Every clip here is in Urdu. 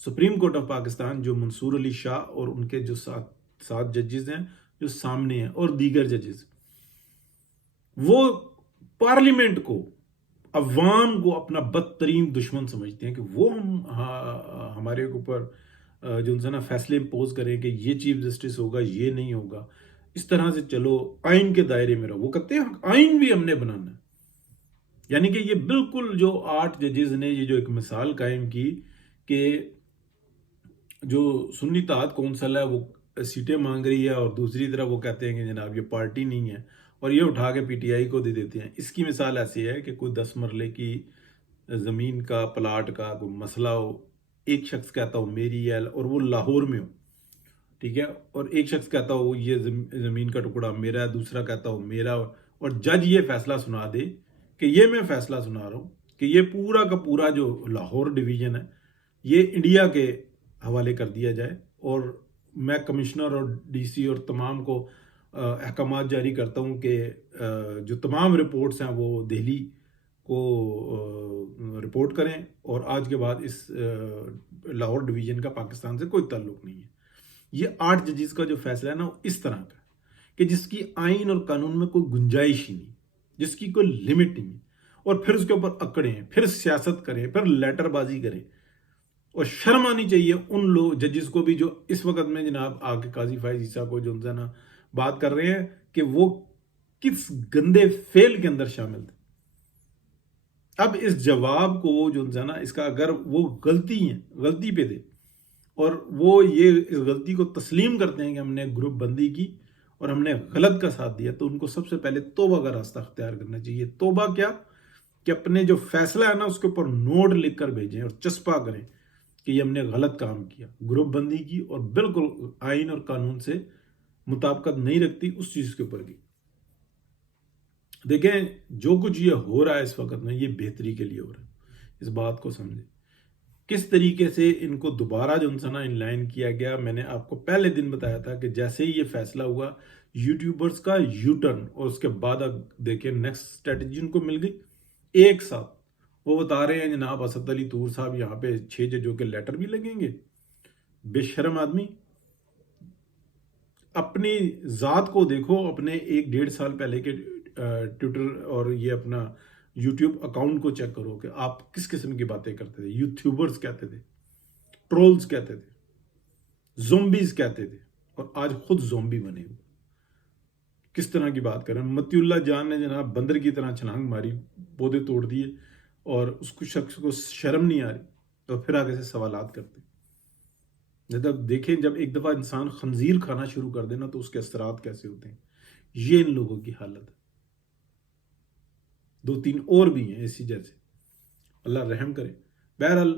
سپریم کورٹ آف پاکستان جو منصور علی شاہ اور ان کے جو سات ججز ہیں جو سامنے ہیں اور دیگر ججز، وہ پارلیمنٹ کو، عوام کو اپنا بدترین دشمن سمجھتے ہیں کہ وہ ہمارے اوپر جو نا فیصلے امپوز کریں کہ یہ چیف جسٹس ہوگا، یہ نہیں ہوگا، اس طرح سے چلو، آئین کے دائرے میں رہو۔ وہ کہتے ہیں آئین بھی ہم نے بنانا ہے۔ یعنی کہ یہ بالکل جو 8 ججز نے یہ جو ایک مثال قائم کی کہ جو سنی اتحاد کونسل ہے وہ سیٹیں مانگ رہی ہے، اور دوسری طرف وہ کہتے ہیں کہ جناب یہ پارٹی نہیں ہے، اور یہ اٹھا کے پی ٹی آئی کو دے دیتے ہیں۔ اس کی مثال ایسی ہے کہ کوئی 10 مرلے کی زمین کا، پلاٹ کا کوئی مسئلہ ہو، ایک شخص کہتا ہو میری ہے اور وہ لاہور میں ہو، ٹھیک ہے، اور ایک شخص کہتا ہو یہ زمین کا ٹکڑا میرا ہے، دوسرا کہتا ہو میرا، اور جج یہ فیصلہ سنا دے کہ یہ میں فیصلہ سنا رہا ہوں کہ یہ پورا کا پورا جو لاہور ڈویژن ہے یہ انڈیا کے حوالے کر دیا جائے، اور میں کمشنر اور ڈی سی اور تمام کو احکامات جاری کرتا ہوں کہ جو تمام رپورٹس ہیں وہ دہلی کو رپورٹ کریں، اور آج کے بعد اس لاہور ڈویژن کا پاکستان سے کوئی تعلق نہیں ہے۔ یہ 8 ججز کا جو فیصلہ ہے نا، وہ اس طرح کا ہے کہ جس کی آئین اور قانون میں کوئی گنجائش ہی نہیں، جس کی کوئی لمٹ نہیں ہے، اور پھر اس کے اوپر اکڑیں، پھر سیاست کریں، پھر لیٹر بازی کریں۔ اور شرم آنی چاہیے ان لوگ ججز کو بھی جو اس وقت میں جناب آگے قاضی فائز عیسیٰ کو جو نا بات کر رہے ہیں کہ وہ کس گندے فیل کے اندر شامل تھے۔ اب اس جواب کو جو نا اس کا اگر وہ غلطی پہ تھے اور وہ یہ اس غلطی کو تسلیم کرتے ہیں کہ ہم نے گروپ بندی کی اور ہم نے غلط کا ساتھ دیا، تو ان کو سب سے پہلے توبہ کا راستہ اختیار کرنا چاہیے۔ توبہ کیا کہ اپنے جو فیصلہ ہے نا اس کے اوپر نوٹ لکھ کر بھیجیں اور چسپا کریں کہ یہ ہم نے غلط کام کیا، گروپ بندی کی اور بالکل آئین اور قانون سے مطابقت نہیں رکھتی اس چیز کے اوپر کی۔ دیکھیں جو کچھ یہ ہو رہا ہے اس وقت میں، یہ بہتری کے لیے ہو رہا ہے، اس بات کو سمجھیں۔ کس طریقے سے ان کو دوبارہ جو ان لائن کیا گیا، میں نے آپ کو پہلے دن بتایا تھا کہ جیسے ہی یہ فیصلہ ہوا یوٹیوبرز کا یو ٹرن، اور اس کے بعد دیکھیں نیکسٹ اسٹریٹجی ان کو مل گئی ایک ساتھ۔ وہ بتا رہے ہیں جناب اسد علی طور صاحب یہاں پہ 6 ججوں کے لیٹر بھی لگیں گے۔ بے شرم آدمی، اپنی ذات کو دیکھو، اپنے 1-1.5 سال پہلے کے ٹویٹر اور یہ اپنا یوٹیوب اکاؤنٹ کو چیک کرو کہ آپ کس قسم کی باتیں کرتے تھے۔ یوٹیوبرز کہتے تھے، ٹرولز کہتے تھے، زومبیز کہتے تھے، اور آج خود زومبی بنے ہوئے۔ کس طرح کی بات کر رہے ہیں؟ متی اللہ جان نے جناب بندر کی طرح چھلانگ ماری، پودے توڑ دیے، اور اس کو شخص کو شرم نہیں آ رہی، اور پھر آگے سے سوالات کرتے ہیں۔ جب دیکھیں جب ایک دفعہ انسان خنزیر کھانا شروع کر دینا تو اس کے اثرات کیسے ہوتے ہیں، یہ ان لوگوں کی حالت ہے۔ 2-3 اور بھی ہیں اسی جیسے، اللہ رحم کرے۔ بہرحال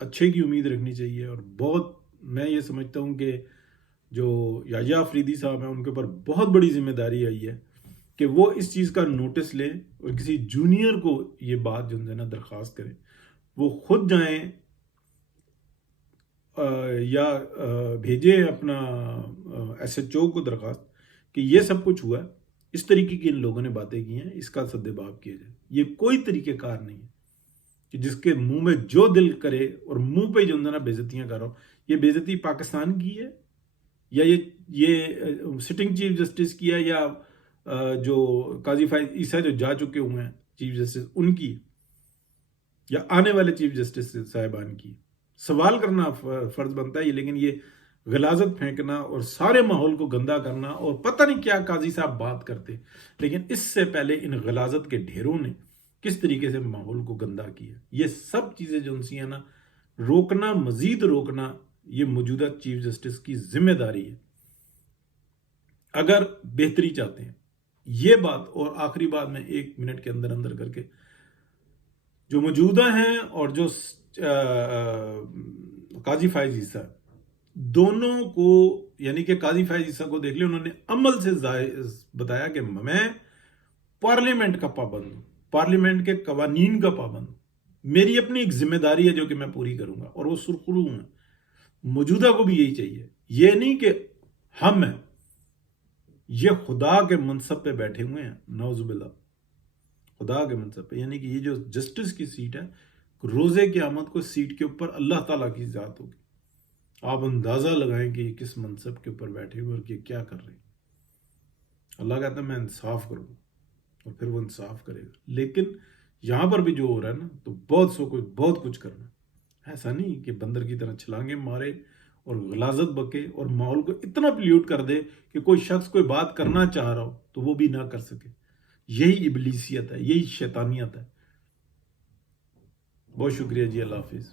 اچھے کی امید رکھنی چاہیے، اور بہت میں یہ سمجھتا ہوں کہ جو یحییٰ آفریدی صاحب ہیں ان کے اوپر بہت بڑی ذمہ داری آئی ہے کہ وہ اس چیز کا نوٹس لیں اور کسی جونیئر کو یہ بات جو ہے نا درخواست کریں، وہ خود جائیں یا بھیجیں اپنا ایس ایچ او کو درخواست کہ یہ سب کچھ ہوا ہے، اس طریقے کی ان لوگوں نے باتیں کی ہیں، اس کا سدباب کیا جائے۔ یہ کوئی طریقہ کار نہیں ہے کہ جس کے منہ میں جو دل کرے اور منہ پہ جو نا بےزتیاں کر رہا ہو۔ یہ بےزتی پاکستان کی ہے، یا یہ سٹنگ چیف جسٹس کی ہے، یا جو قاضی فائز عیسیٰ جو جا چکے ہوئے ہیں چیف جسٹس ان کی، یا آنے والے چیف جسٹس صاحبان کی؟ سوال کرنا فرض بنتا ہے، لیکن یہ غلاظت پھینکنا اور سارے ماحول کو گندا کرنا، اور پتہ نہیں کیا قاضی صاحب بات کرتے، لیکن اس سے پہلے ان غلاظت کے ڈھیروں نے کس طریقے سے ماحول کو گندا کیا۔ یہ سب چیزیں جو ان سی ہیں نا، روکنا، مزید روکنا، یہ موجودہ چیف جسٹس کی ذمہ داری ہے اگر بہتری چاہتے ہیں۔ یہ بات، اور آخری بات میں 1 منٹ کے اندر اندر کر کے، جو موجودہ ہیں اور جو قاضی فائز عیسیٰ، دونوں کو، یعنی کہ قاضی فائز عیسیٰ کو دیکھ لیں، انہوں نے عمل سے بتایا کہ میں پارلیمنٹ کا پابند ہوں، پارلیمنٹ کے قوانین کا پابند ہوں، میری اپنی ایک ذمہ داری ہے جو کہ میں پوری کروں گا، اور وہ سرخرو ہیں۔ موجودہ کو بھی یہی چاہیے، یہ نہیں کہ ہم ہیں، یہ خدا کے منصب پہ بیٹھے ہوئے ہیں، نعوذ باللہ، خدا کے منصب پہ، یعنی کہ یہ جو جسٹس کی سیٹ ہے روز قیامت کو سیٹ کے اوپر اللہ تعالیٰ کی ذات ہوگی. آپ اندازہ لگائیں کہ یہ کس منصب کے اوپر بیٹھے ہوئے اور یہ کیا کر رہے ہیں. اللہ کہتا ہے میں انصاف کروں گا اور پھر وہ انصاف کرے گا. لیکن یہاں پر بھی جو ہو رہا ہے نا تو بہت کچھ کرنا. ایسا نہیں کہ بندر کی طرح چھلانگیں مارے اور غلاظت بکے اور ماحول کو اتنا پلیوٹ کر دے کہ کوئی شخص کوئی بات کرنا چاہ رہا ہو تو وہ بھی نہ کر سکے. یہی ابلیسیت ہے, یہی شیطانیت ہے. بہت شکریہ جی, اللہ حافظ.